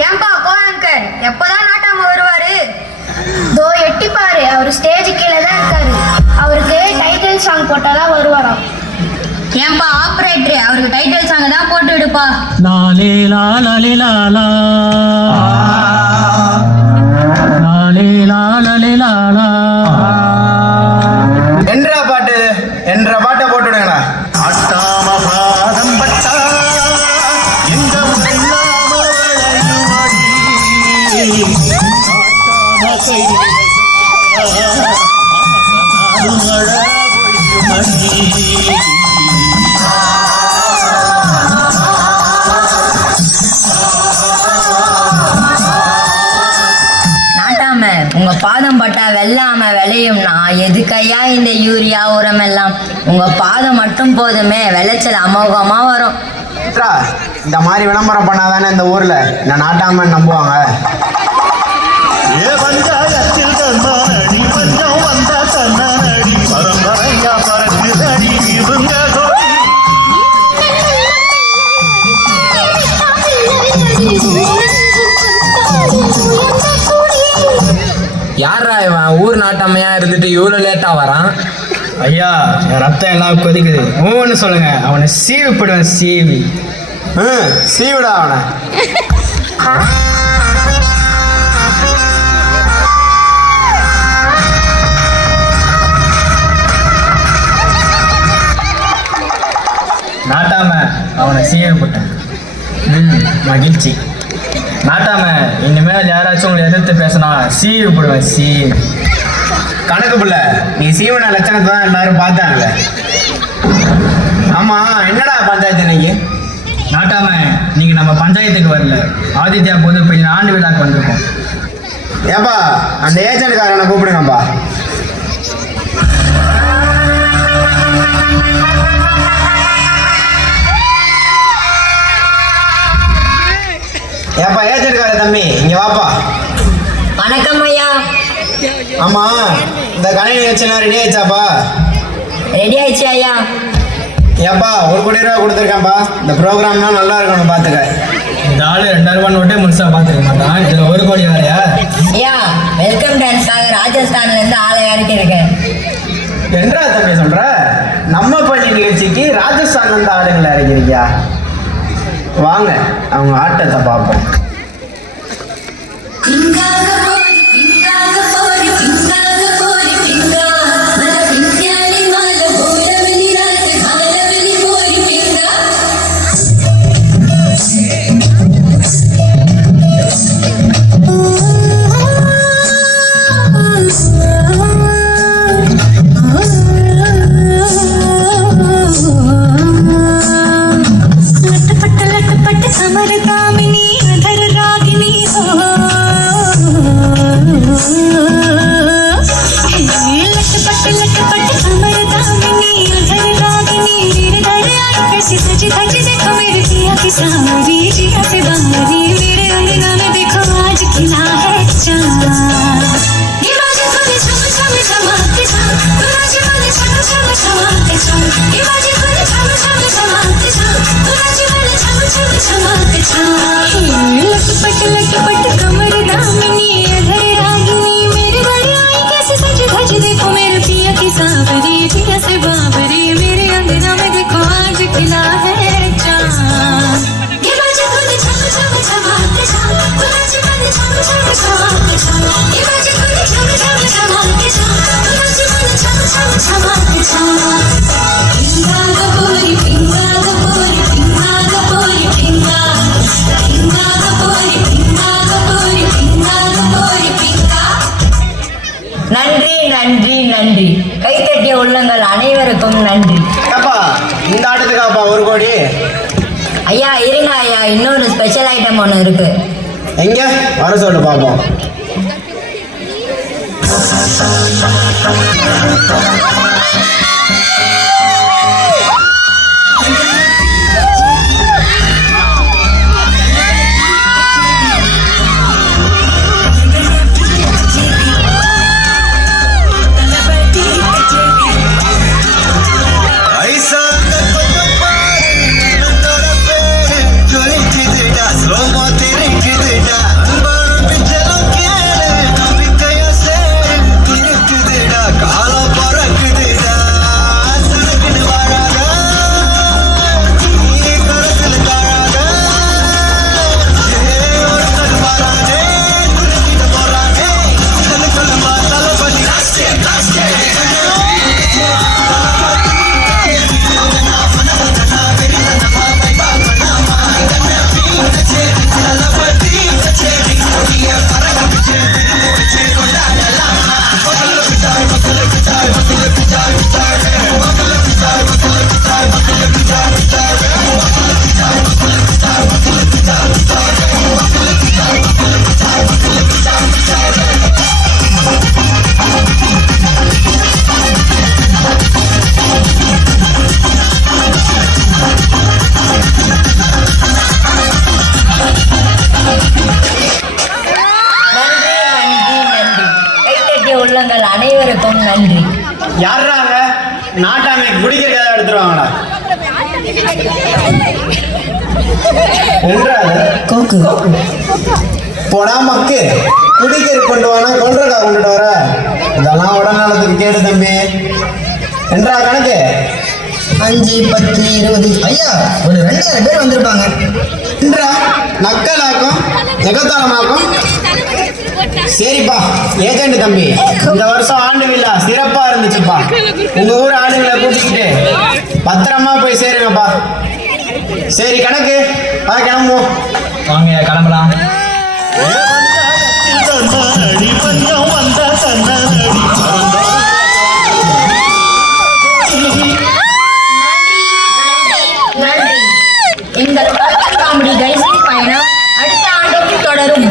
ஏன்பா கோயங்கர் எப்பதான் நாட்டாம வருவாரு? தோ எட்டி பாரு, அவர் ஸ்டேஜ் கீழே தான் இருக்காரு. அவருக்கு டைட்டில் சாங் போட்டாதான் வருவாராம். ஏன்பா ஆபரேட்டர், அவருக்கு டைட்டில் சாங் தான் போட்டு விடுப்பா. லாலே லாலே லாலா லாலே லாலே லாலா. என்ற பாட்டை போட்டு விடுங்களா. உங்க பாதம் பட்டா வெள்ளாம விளையும்னா எதுக்கையா இந்த யூரியா உரம் எல்லாம்? உங்க பாதம் மட்டும் போதுமே, விளைச்சல் அமோகமா வரும். இந்த மாதிரி விளம்பரம் பண்ணாதானே இந்த ஊர்ல நான் நாட்டாம நம்புவாங்க. யாரா இவன் ஊர் நாட்டாமையா இருந்துட்டு இவ்வளவு லேட்டா வரான்? ஐயா, என் ரத்தம் எல்லாம் கொதிக்குது. ஒவ்வொன்னு சொல்லுங்க, அவனை சீவிப்படுவேன். சீவிடா அவனை. நாட்டாம அவனை சீவிப்பட்டேன். மகிழ்ச்சி. நாட்டாம இனிமேல் யாராச்சும் உங்களை எதிர்த்து பேசினா சீவிப்படுவேன். கணக்கு பிள்ளை, நீ சீவன லட்சணத்தை தான் எல்லாரும் பார்த்தாங்கல்ல. ஆமா, என்னடா பஞ்சாயத்து இன்னைக்கு? நாட்டாம நீங்க நம்ம பஞ்சாயத்துக்கு வரல, ஆதித்யா பொது பெரிய ஆண்டு விழாக்கு வந்திருக்கோம். ஏப்பா, அந்த ஏஜென்ட்காரனை கூப்பிடுங்கப்பா. ஏப்பா ஏஜென்ட்கார தம்பி, இங்க வாப்பா. வணக்கம் ஐயா. ஆமா, இந்த கலை நிகழ்ச்சியெல்லாம் ரெடி ஆயிடுச்சாப்பா? ரெடி ஆயிடுச்சு ஐயா. ஏப்பா, 1 கோடி ரூபா கொடுத்துருக்கேன்ப்பா. இந்த ப்ரோக்ராம்லாம் நல்லா இருக்கணும் பார்த்துக்க. இந்த ஆளு 2000 ரூபா நோட்டே முழுசா பார்த்துக்க மாட்டான், இதுல 1 கோடி வேறையா? ஐயா, வெல்கம் டான்ஸ்க்காக ராஜஸ்தான்ல இருந்து ஆளை இறக்கி இருக்கேன். என்னடா தம்பி சொல்ற? நம்ம பள்ளி நிகழ்ச்சிக்கு ராஜஸ்தான்ல இருந்து ஆளுங்களை இறக்கிருக்கியா? வாங்க, அவங்க ஆட்டத்தை பார்ப்போம். நன்றி. கைத்தட்டிய உள்ளங்கள் அனைவருக்கும் நன்றி. இந்த ஆட்டத்துக்காப்பா 1 கோடி? ஐயா இருங்க ஐயா, இன்னொரு ஸ்பெஷல் ஐட்டம் ஒன்று இருக்கு. எங்க வர சொல்லு பாப்போம். யாருறாங்க நாட்டாமை குடிக்கிற கதை எடுத்துருவாங்கடா கோக்கு போடா மக்கு குடிக்கிற கொண்டு வானா கொன்றக்கா கொண்டுட்டு வர இதெல்லாம் உடல்நலத்துக்கு கேடு தம்பி என்றா கணக்கு 5, 10, 20 ஐயா ஒரு 2000 பேர் வந்திருப்பாங்க என்றா நக்கலாக்கும் எகத்தாளமாக்கும் சரிப்பா ஏஜென்ட் தம்பி இந்த வருஷம் ஆண்டு விழா சிறப்பா இருந்துச்சுப்பா உங்க ஊர் ஆளுங்களை கூட்டிக்கிட்டு பத்திரமா போய் சேருங்கப்பா சரி கணக்கு கிளம்புவோம் வாங்க கிளம்பலாம் நன்றி. எங்கள் காமெடி கைஸின் பயணம் அடுத்த ஆண்டுக்கு தொடரும்